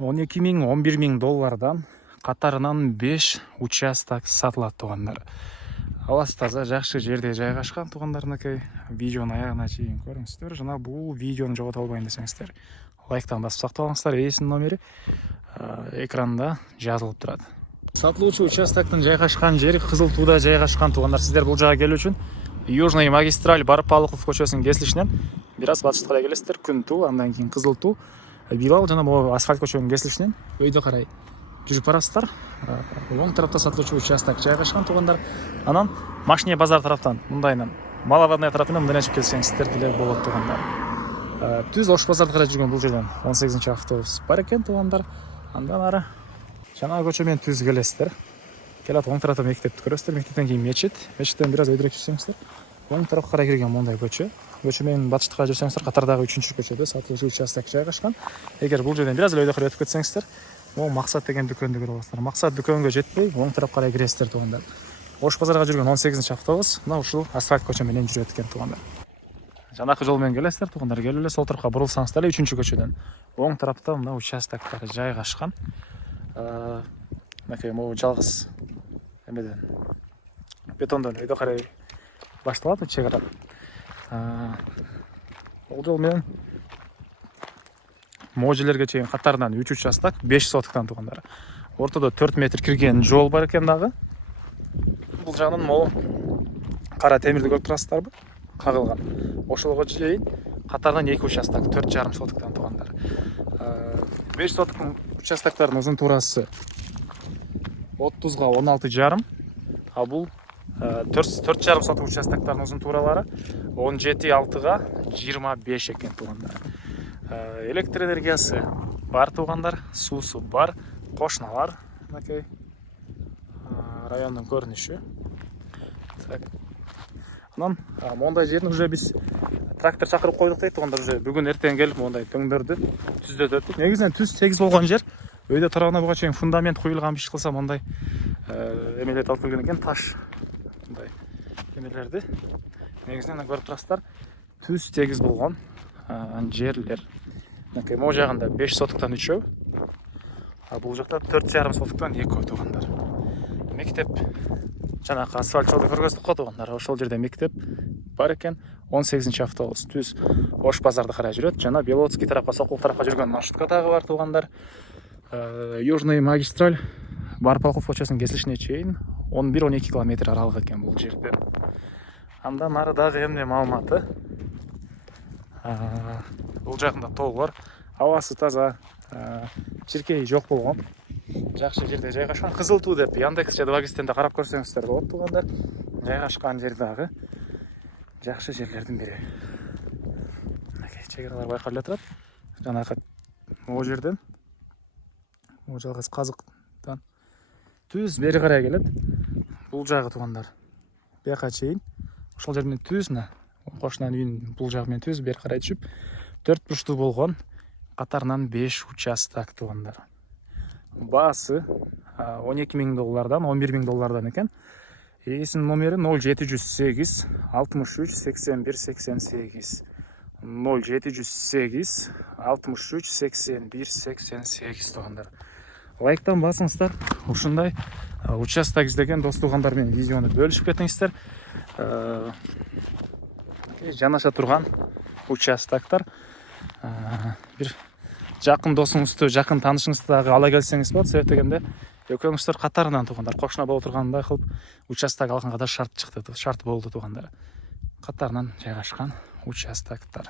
$12,000–$11,000 қатарынан 5 участок сатылады туғандар. Ауасы таза, жақсы жерде жайғашқан туғандарыныкей. Видеоны аяғына чейін көріңіздер. Жана бұл видеоны жоғалта албайын десеңіздер, лайктан басып сақталыңыздар. Иесінің номері экранда жазылып тұрады. Сатылуучу участоктың жайғашқан жері Қызыл Туда жайғашқан туғандар. Сіздер бұл жаққа келу үшін Южный магистраль Барпалықов көшесінің кесілішінен біраз батысқа қарай келесіздер. Күн ту, андан кейін Қызыл Ту, Билал жана асфальт көшенің кесілішінен өйдө қарай жүріп барасыздар. Оң тарапта сатылуучу участок жайгашкан туғандар. Анан Машине базар тараптан мындайынан Маловодная тарапынан мындай ашып келсеңиздер деле болот туғандар. Түз Ош базарды карай жүргөн бул жерден 18-чи автобус бар экен туғандар. Андан ары жана көчөмен түз келесиздер. Келат оң тарапта мектепти көрөсүздөр. Мектептен кийин мечиттен бир аз өйдөрөөк жүрсөңүздөр оң тарапка карай кирген мондай көчө. Көчөмен батышка жүрсөңүздөр катардагы 3-чү көчөдө сатылуучу участок жайгашкан. Эгер бул жерден бир аз өйдө карай өтүп кетсеңиздер, ол Мақсат деген дүкөндү көрүп аласыздар. Мақсат дүкөнгө жетпей, оң тарапка карай киресиздер туғандар. Ош базарга жүргөн 18-чи автобус мына ушул асфальт көчө менен жүрөт экен туғандар. Жанакы жол менен келесиздер туғандар. Келип эле сол тарапка бурулсаңыздар 3-чү көчөдөн оң тарапта мына участоктор жайгашкан. Мынакей могу жалгыз эмеден бетондон өйдө карай башталат чек ара. Ол жол менен могу жерлерге чейин катарынан 3 участок 5 сотоктон туғандар. Ортодо 4 метр кирген жол бар экен дагы. Бул жагынан могу кара темирди көрүп турасыздарбы? Кагылган. Ошолго чейин катарынан 2 участок 4,5 сотоктон туғандар. 5 сотоктун участоктордун узун туурасы 30-га 16,5, а бул 4,5 соток участоктардын узун тууралары 17,6-га 25 экен туғандар. Электр энергиясы бар туғандар, суусу бар, кошуналар, мынакей райондун көрүнүшү. Анан мондай жерин уже биз трактор чакырып койдук дейт туғандар. Уже бүгүн эртең келип мондай дөңдөрдү түздөтөт. Негизинен түз тегиз болгон жер. Өйдө тарабына буга чейин фундамент куюлган иш кылса мондай эмелерди алып келген экен, таш мындай эмелерди. Негизинен көрүп турасыздар, түз тегиз болгон жерлер. Мынакей могу жагында 5 сотоктон 3, а бул жакта 4,5 сотоктон 2 туғандар. Мектеп жанакы асфальт жолду көргөздүк го туғандар. Ошол жерде мектеп бар экен. 18-чи автобус түз Ош базарды карай жүрөт. Жана Белоцкий тарапка, Сокул тарапка жүргөн маршрутка дагы бар туғандар. Южный магистраль Барпалков көчөсүнүн кесилишине чейин 11-12 километр аралык экен бул жерде. Андан ары дагы эмне маалыматы? Бул жагында тоо бар, абасы таза, чиркей жок болгон. Жакшы жерде жайгашкан. Кызыл Туу деп Яндекс же 2 карап көрсөңүздөр болот туғандар. Жайгашкан жер дагы жакшы жерлердин бири. Мынакей чек аралар байкалып турат. Жанакы могу жерден могу жалгыз казыктан түз бери карай келет. Бул жагы туғандар. Бияка чейин ошол жер менен түз мына кошунан үйүн бул жагы менен түз бери карай түшүп 4 бурчтуу болгон катарынан 5 участок туғандар. Баасы $12,000-дан $11,000 экен. Эсинин номери 0708 63 81 88. 0708 63 81 88 туғандар. Лайктан басыңыздар. Ушундай участок издеген дос туғандар менен видеону бөлүшүп кетиңиздер. Жанаша турган участоктор. Бир жакын досуңузду, жакын таанышыңызды дагы ала келсеңиз болот. Себеп дегенде экөөңүздөр катарынан туғандар, кошуна боло тургандай кылып участок алганга да шарт чыкты, шарт болду туғандар. Катарынан жайгашкан участоктор.